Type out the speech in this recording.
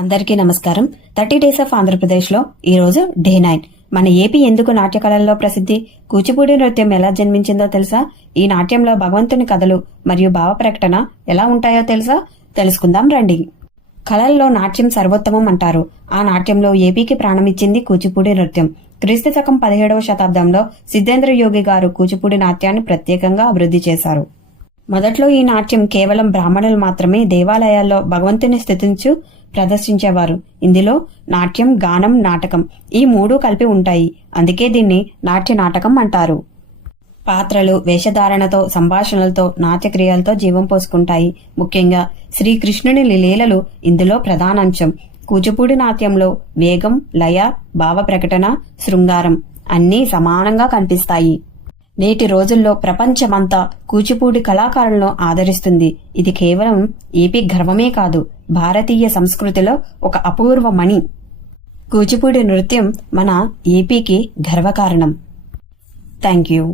అందరికీ నమస్కారం. 30 days of ఆంధ్రప్రదేశ్లో ఈరోజు డే 9. మన ఏపీ ఎందుకు నాట్యకళల్లో ప్రసిద్ధి? కూచిపూడి నృత్యం ఎలా జన్మించిందో తెలుసా? ఈ నాట్యంలో భగవంతుని కథలు మరియు భావ ప్రకటన ఎలా ఉంటాయో తెలుసా? తెలుసుకుందాం రండి. కళల్లో నాట్యం సర్వోత్తమం అంటారు. ఆ నాట్యంలో ఏపీకి ప్రాణమిచ్చింది కూచిపూడి నృత్యం. క్రీస్తు శకం 17వ శతాబ్దంలో సిద్ధేంద్ర యోగి గారు కూచిపూడి నాట్యాన్ని ప్రత్యేకంగా అభివృద్ధి చేశారు. మొదట్లో ఈ నాట్యం కేవలం బ్రాహ్మణులు మాత్రమే దేవాలయాల్లో భగవంతుని స్తుతించు ప్రదర్శించేవారు. ఇందులో నాట్యం, గానం, నాటకం ఈ మూడు కలిపి ఉంటాయి. అందుకే దీన్ని నాట్య నాటకం అంటారు. పాత్రలు, వేషధారణతో, సంభాషణలతో, నాట్యక్రియలతో జీవం పోసుకుంటాయి. ముఖ్యంగా శ్రీకృష్ణుని లీలలు ఇందులో ప్రధానాంశం. కూచిపూడి నాట్యంలో వేగం, లయ, భావ ప్రకటన, శృంగారం అన్నీ సమానంగా కనిపిస్తాయి. నేటి రోజుల్లో ప్రపంచమంతా కూచిపూడి కళాకారులను ఆదరిస్తుంది. ఇది కేవలం ఏపీ గర్వమే కాదు, భారతీయ సంస్కృతిలో ఒక అపూర్వ మణి. కూచిపూడి నృత్యం మన ఏపీకి గర్వకారణం. Thank you.